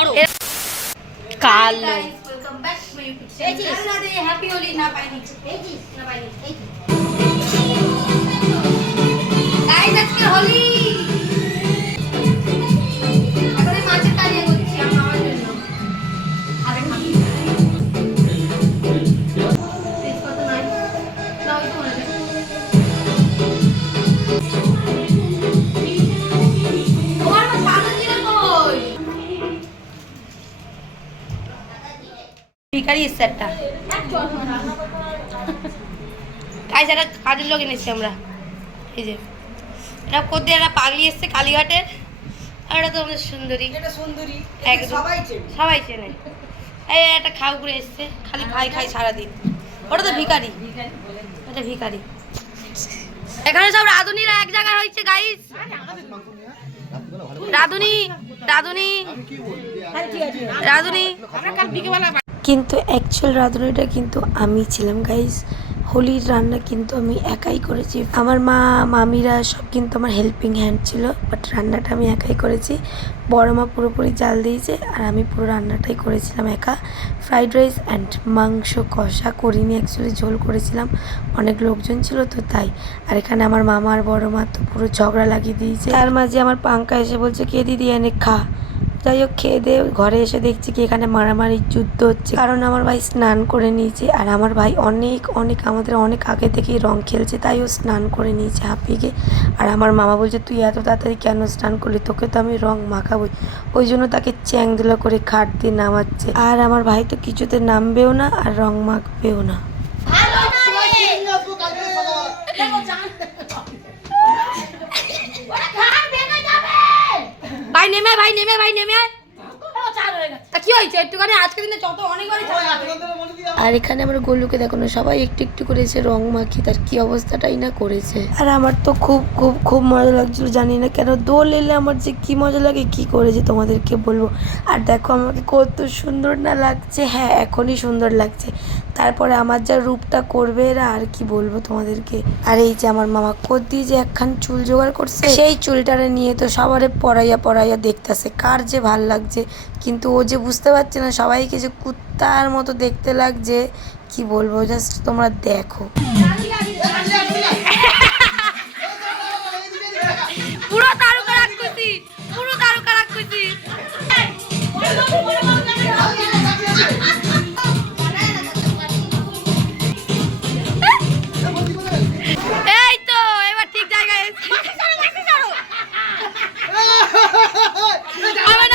কালো ভিখারি স্যারটা একটা কাজের লোক এনেছি আমরা। এই যে এটা কোথায় একটা পাগলি এসছে কালীঘাটের, আর এটা তো আমাদের সুন্দরী, একদম সবাই চেনে। এই একটা খাও করে এসছে, খালি খাই সারাদিন। ওটা তো ভিখারি, ওটা ভিখারি। এখানে সব রাধুনিরা এক জায়গায় হয়েছে গাইস। রাধুনি রাধুনি রাধুনি কিন্তু অ্যাকচুয়াল রাঁধুনিটা কিন্তু আমি ছিলাম গাইস। হোলির রান্না কিন্তু আমি একাই করেছি। আমার মা মামিরা সব কিন্তু আমার হেল্পিং হ্যান্ড ছিল, বাট রান্নাটা আমি একাই করেছি। বড় মা পুরোপুরি জাল দিয়েছে আর আমি পুরো রান্নাটাই করেছিলাম একা। ফ্রাইড রাইস অ্যান্ড মাংস কষা করিনি, অ্যাকচুয়ালি ঝোল করেছিলাম, অনেক লোকজন ছিল তো তাই। আর এখানে আমার মামা আর বড় মা তো পুরো ঝগড়া লাগিয়ে দিয়েছে। তার মাঝে আমার পাঙ্কা এসে বলছে কে দিদি এনে খা। যাই হোক খেয়ে দিয়ে ঘরে এসে দেখছি কি এখানে মারামারি যুদ্ধ হচ্ছে, কারণ আমার ভাই স্নান করে নিয়েছে আর আমার ভাই অনেক আমাদের অনেক আগে থেকেই রং খেলছে, তাই ও স্নান করে নিয়েছে হাঁপিয়ে গিয়ে। আর আমার মামা বলছে তুই এত তাড়াতাড়ি কেন স্নান করলি, তোকে তো আমি রং মাখাবই। ওই জন্য তাকে চ্যাংদোলা করে খাট দিয়ে নামাচ্ছে। আর আমার ভাই তো কিছুতে নামবেও না আর রং মাখবেও না। আর এখানে আমার গোলুকে দেখো না, সবাই একটু একটু করেছে রং মাখি, তার কি অবস্থাটাই না করেছে। আর আমার তো খুব মজা লাগছিল, জানি না কেন দোল এলে আমার যে কি মজা লাগে কি করেছে তোমাদেরকে বলবো। আর দেখো আমাকে কত সুন্দর না লাগছে, হ্যাঁ এখনই সুন্দর লাগছে, তারপরে আমার যা রূপটা করবে এরা আর কি বলবো তোমাদেরকে। আর এই যে আমার মামা দিয়ে যে একখান চুল জোগাড় করছে, সেই চুলটারে নিয়ে তো সবারে পড়াইয়া দেখতেছে কার যে ভাল লাগছে, কিন্তু ও যে বুঝতে পারছে না সবাইকে যে কুত্তার মতো দেখতে লাগছে, কি বলবো, জাস্ট তোমরা দেখো। পুরো তারকা রাক্ষসী, পুরো তারকা রাক্ষসী। এই তো এবার ঠিক জায়গায় হবে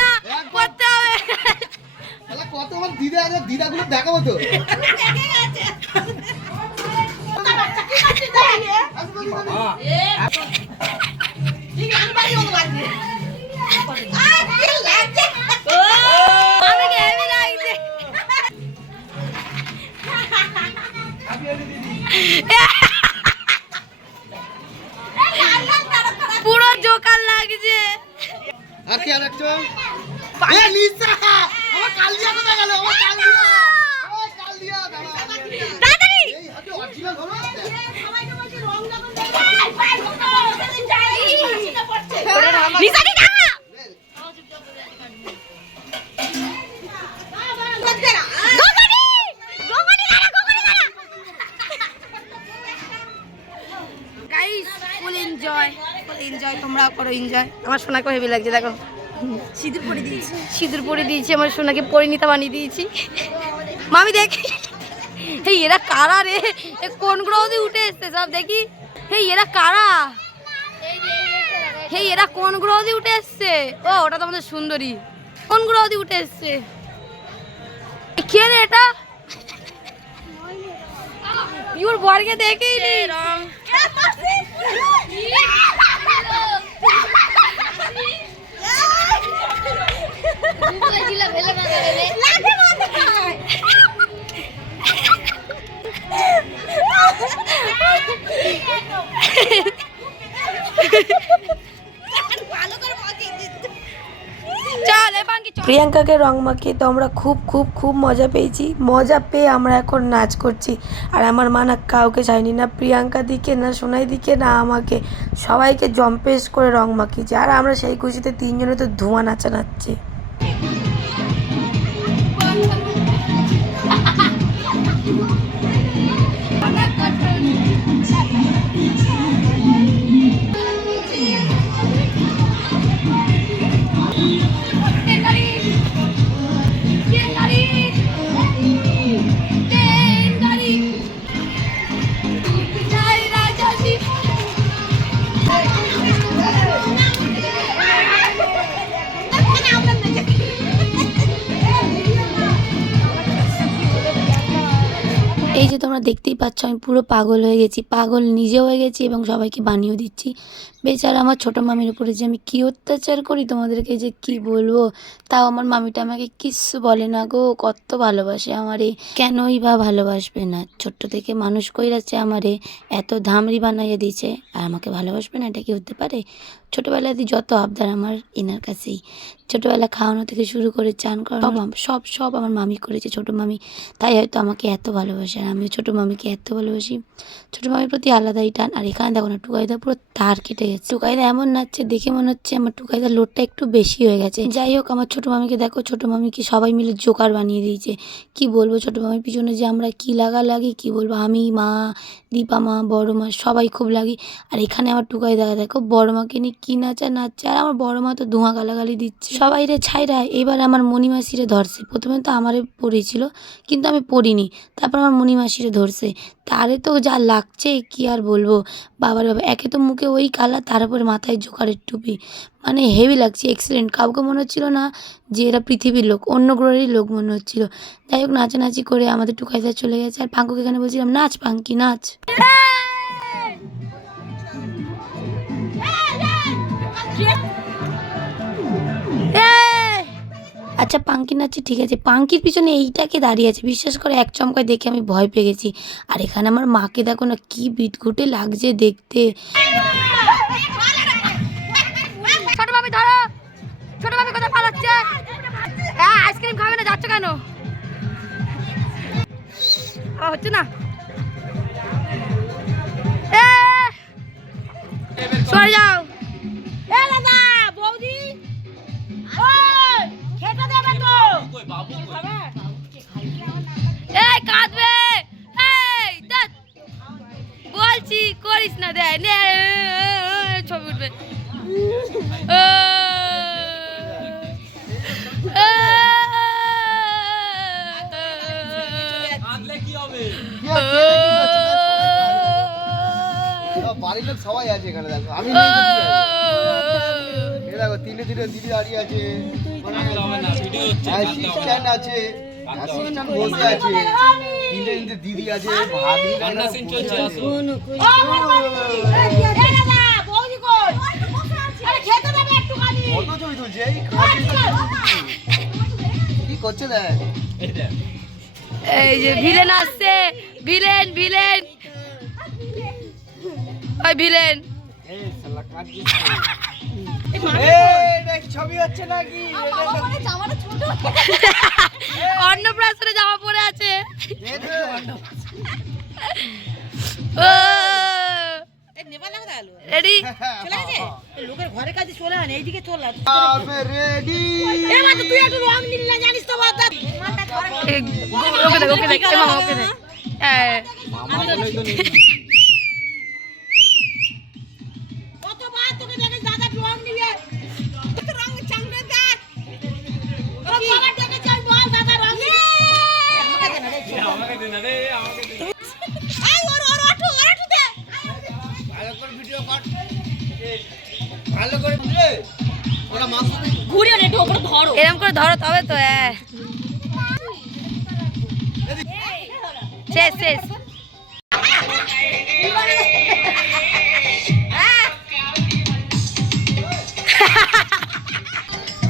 না করতে হবে। কত আমার দিদাগুলো দেখাবো তো। পুরো জোকার লাগছে। আর কি আরেকটা এ লিসা আমার কালিয়া কোথায় গেল, আমার কালিয়া ওই কালিয়া তাড়াতাড়ি এই হাতে অরিজিনাল ধরো সবাইকে বলছি রং যখন লিসা দি না গাইস ফুল এনজয় তোমরাও করো এনজয়। আমার সোনাকে হেভি লাগছে, দেখো সিঁদুর পরে দিয়েছি আমার সোনাকে, পরিণীতা বানিয়ে দিয়েছি। মামি দেখি এই এরা কারা রে, কোন গ্রহ দিয়ে উঠে এসছে সব দেখি। এই এরা কারা, এই এরা কোন গ্রহ দিয়ে উঠে এসছে? ও ওটা তো আমাদের সুন্দরী। কোন গ্রহ দিয়ে উঠে এসছে? কে রে এটা? ইউর বরকে দেখেই নি রং প্রিয়াঙ্কাকে রং মাখিয়ে তো আমরা খুব মজা পেয়েছি। মজা পেয়ে আমরা এখন নাচ করছি। আর আমার মা না কাউকে চাইনি, না প্রিয়াঙ্কা দিকে না সোনাই দিকে না আমাকে, সবাইকে জম্পেশ করে রং মাখিয়েছে। আর আমরা সেই খুশিতে তিনজনে তো ধোঁয়া নাচা নাচছি। এই যে তোমরা দেখতেই পাচ্ছ আমি পুরো পাগল হয়ে গেছি, পাগল নিজেও হয়ে গেছি এবং সবাইকে বানিয়েও দিচ্ছি। বেচারা আমার ছোটো মামির উপরে যে আমি কী অত্যাচার করি তোমাদেরকে যে কি বলবো। তাও আমার মামিটা আমাকে কিচ্ছু বলে না গো, কত ভালোবাসে আমারে। কেনই বা ভালোবাসবে না, ছোট্ট থেকে মানুষ কইরাছে আমারে, এত ধামড়ি বানাইয়া দিয়েছে আর আমাকে ভালোবাসবে না, এটা কি হতে পারে? ছোটোবেলাতে যত আবদার আমার এনার কাছেই, ছোটোবেলা খাওয়ানো থেকে শুরু করে চান করানো সব সব আমার মামি করেছে, ছোটো মামি। তাই হয়তো আমাকে এত ভালোবাসে আর আমিও ছোটো মামিকে এত ভালোবাসি। ছোটো মামির প্রতি আলাদাই টান। আর এখানে দেখো না টুকাইদা পুরো তার কেটে গেছে, টুকাইদা এমন নাচছে দেখে মনে হচ্ছে আমার টুকাইদার লোডটা একটু বেশি হয়ে গেছে। যাই হোক আমার ছোটো মামিকে দেখো, ছোটো মামিকে সবাই মিলে জোকার বানিয়ে দিয়েছে। কি বলবো, ছোটো মামির পিছনে যে আমরা কি লাগি কি বলবো, আমি, মা, দীপা মা, বড়ো মা সবাই খুব লাগি। আর এখানে আমার টুকাইদা দেখো বড় মাকে নিয়ে কি নাচছে, আর আমার বড় মা তো ধোঁয়া গালাগালি দিচ্ছে সবাই রে ছাইরা। এবার আমার মণিমাসিরে ধরছে, প্রথমে তো আমারে পড়েছিল কিন্তু আমি পড়িনি, তারপর আমার মণিমাসিরে ধরছে। তারে তো যা লাগছে কি আর বলবো, বাবার বাবা, একে তো মুখে ওই কালা, তার উপরে মাথায় জোকারের টুপি, মানে হেভি লাগছে, এক্সিলেন্ট। কাউকে মনে হচ্ছিল না যে এরা পৃথিবীর লোক, অন্য গ্রহেরই লোক মনে হচ্ছিল। যাই হোক নাচানাচি করে আমাদের টুকাইদা চলে গেছে। আর পাঙ্কুকে এখানে বলছিলাম নাচ পাঙ্কি নাচ। আচ্ছা পাঙ্কি নাচছে ঠিক আছে, পাঙ্কির পিছনে এইটাকে দাঁড়িয়ে আছে, বিশ্বাস করে এক চমকায় দেখে আমি ভয় পেয়ে গেছি। আর এখানে আমার মাকে দেখো না কি বিটঘুটে লাগছে দেখতে। ছোট মামি ধরো, ছোট মামি কোথায় পালাচ্ছে? হ্যাঁ আইসক্রিম খাবে না, যাচ্ছ কেন? হচ্ছে না, সরে যাও। এই কাঁদবে, এই বলছি করিস না, দে ছবি উঠবে। বাড়ির লোক সবাই আছে এখানে, দেখো আমি দেখো তিনে তিনে দিদি দাঁড়িয়ে আছে, অ্যাসিস্ট্যান্ট আছে, অ্যাসিস্ট্যান্ট বসে আছে, তিনটে তিনটে দিদি আছে, ছবি তুলছে। কি করছে দেখ, এই যে ভিলেন আসছে, ভিলেন ভিলেন ওই ভিলেন। ছবি হচ্ছে নাকি? অন্নপ্রাশনে জামা পরে আছে। রেডি? লোকের ঘরের কাছে চলে আন, এইদিকে চলে রেডি? তুই একটু রং নিলি না জানিস তো? ওকে দেখ, ওকে দেখ, ওকে দেখ। কতবার তোকে দেখে দাদা রং নিবে, রং চাংড়ে দেখ, বাবা দেখে চাই বল দাদা রং নিবে। আমাকে দে না রে, আমাকে দে। এই ওর আটু দে, ভালো করে ভিডিও কর, ভালো করে দে। ওরা মাছ ঘুরিয়ে একটু উপরে ধরো, এরকম করে ধরো তবে তো। শেষ শেষ।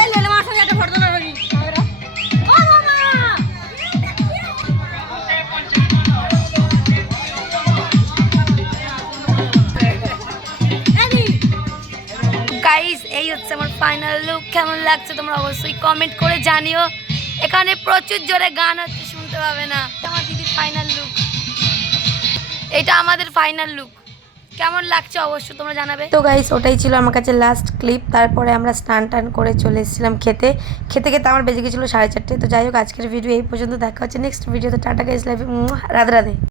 এই লেলে মাছ সঙ্গে একটা ফটো তোলা নাকি? ও মামা গাইস এই হচ্ছে আমার ফাইনাল লুক। কেমন লাগছে তোমরা অবশ্যই কমেন্ট করে জানিও। এখানে প্রচুর জোরে গান হচ্ছে, শুনতে পাবে না। আমার দিদির ফাইনাল লুক, এটা আমাদের ফাইনাল লুক। কেমন লাগছে অবশ্যই তোমরা জানাবে। তো গাইস ওটাই ছিল আমার কাছে লাস্ট ক্লিপ। তারপরে আমরা স্নান টান করে চলে এসেছিলাম খেতে খেতে আমার বেজে গেছিলো 4:30। তো যাই হোক আজকের ভিডিও এই পর্যন্ত, দেখা হচ্ছে নেক্সট ভিডিওতে। Tata guys, live, Radhe Radhe.